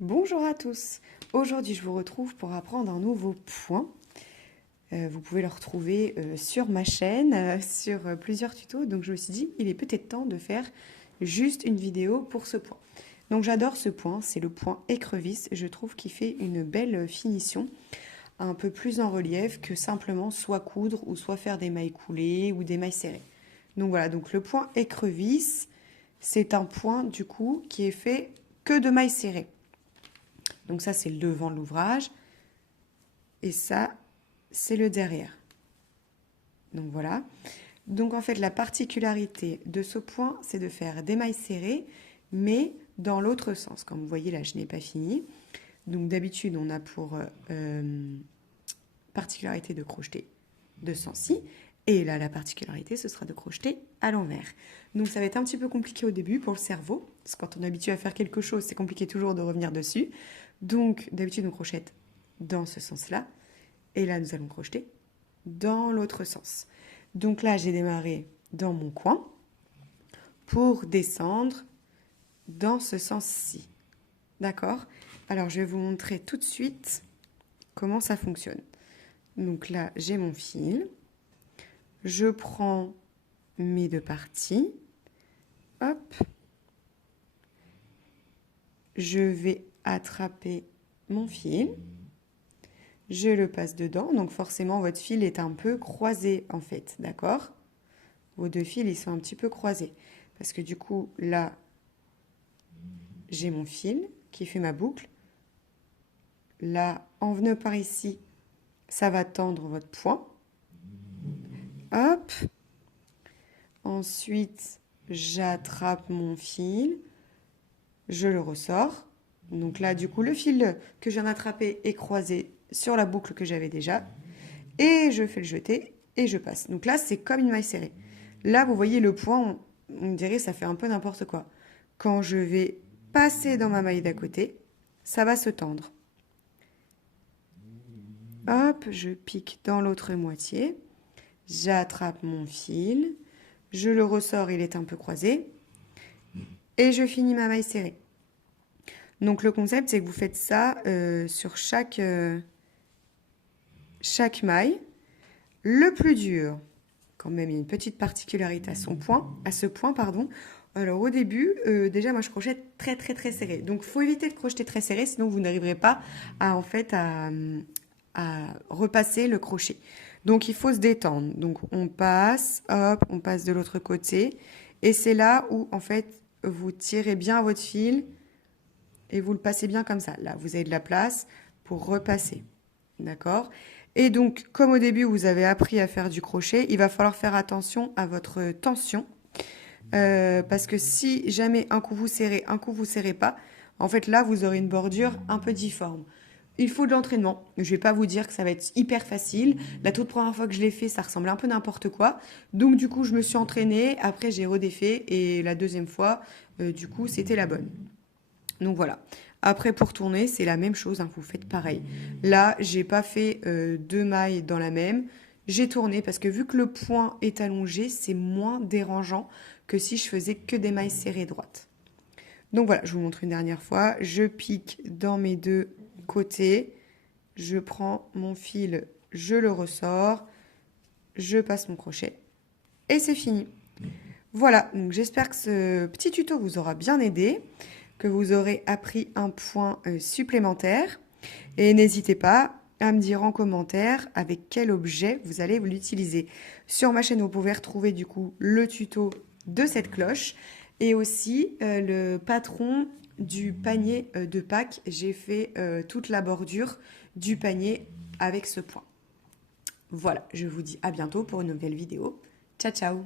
Bonjour à tous. Aujourd'hui, je vous retrouve pour apprendre un nouveau point. Vous pouvez le retrouver sur ma chaîne, sur plusieurs tutos. Donc, je me suis dit, il est peut-être temps de faire juste une vidéo pour ce point. Donc, j'adore ce point. C'est le point écrevisse. Je trouve qu'il fait une belle finition, un peu plus en relief que simplement soit coudre ou soit faire des mailles coulées ou des mailles serrées. Donc, voilà. Donc, le point écrevisse, c'est un point, du coup, qui est fait que de mailles serrées. Donc ça, c'est le devant de l'ouvrage. Et ça, c'est le derrière. Donc voilà. Donc en fait, la particularité de ce point, c'est de faire des mailles serrées, mais dans l'autre sens. Comme vous voyez, là, je n'ai pas fini. Donc d'habitude, on a pour particularité de crocheter de sens-ci. Et là, la particularité, ce sera de crocheter à l'envers. Donc ça va être un petit peu compliqué au début pour le cerveau, parce que quand on est habitué à faire quelque chose, c'est compliqué toujours de revenir dessus. Donc d'habitude, on crochette dans ce sens-là. Et là, nous allons crocheter dans l'autre sens. Donc là, j'ai démarré dans mon coin pour descendre dans ce sens-ci. D'accord? Alors, je vais vous montrer tout de suite comment ça fonctionne. Donc là, j'ai mon fil. Je prends mes deux parties. Hop. Je vais attraper mon fil. Je le passe dedans. Donc forcément, votre fil est un peu croisé en fait. D'accord? Vos deux fils, ils sont un petit peu croisés. Parce que du coup, là, j'ai mon fil qui fait ma boucle. Là, en venant par ici, ça va tendre votre point. Hop. Ensuite, j'attrape mon fil. Je le ressors. Donc là, du coup, le fil que je viens d'attraper est croisé sur la boucle que j'avais déjà. Et je fais le jeter et je passe. Donc là, c'est comme une maille serrée. Là, vous voyez le point, on dirait ça fait un peu n'importe quoi. Quand je vais passer dans ma maille d'à côté, ça va se tendre. Hop, je pique dans l'autre moitié. J'attrape mon fil. Je le ressors, il est un peu croisé. Et je finis ma maille serrée. Donc le concept, c'est que vous faites ça sur chaque maille. Le plus dur, quand même, il y a une petite particularité à ce point, pardon. Alors au début, déjà moi je crochette très très très serré. Donc il faut éviter de crocheter très serré, sinon vous n'arriverez pas à repasser le crochet. Donc il faut se détendre. Donc on passe, hop, on passe de l'autre côté. Et c'est là où en fait vous tirez bien votre fil et vous le passez bien comme ça. Là, vous avez de la place pour repasser. D'accord? Et donc, comme au début, vous avez appris à faire du crochet, il va falloir faire attention à votre tension. Parce que si jamais un coup vous serrez pas, en fait là, vous aurez une bordure un peu difforme. Il faut de l'entraînement. Je ne vais pas vous dire que ça va être hyper facile. La toute première fois que je l'ai fait, ça ressemblait un peu n'importe quoi. Donc du coup, je me suis entraînée. Après, j'ai redéfait. Et la deuxième fois, du coup, c'était la bonne. Donc voilà. Après, pour tourner, c'est la même chose, hein, vous faites pareil. Là, j'ai pas fait deux mailles dans la même. J'ai tourné parce que vu que le point est allongé, c'est moins dérangeant que si je faisais que des mailles serrées droites. Donc voilà, je vous montre une dernière fois. Je pique dans mes deux côtés. Je prends mon fil, je le ressors. Je passe mon crochet. Et c'est fini. Voilà, donc j'espère que ce petit tuto vous aura bien aidé, que vous aurez appris un point supplémentaire. Et n'hésitez pas à me dire en commentaire avec quel objet vous allez l'utiliser. Sur ma chaîne, vous pouvez retrouver du coup le tuto de cette cloche et aussi le patron du panier de Pâques. J'ai fait toute la bordure du panier avec ce point. Voilà, je vous dis à bientôt pour une nouvelle vidéo. Ciao, ciao!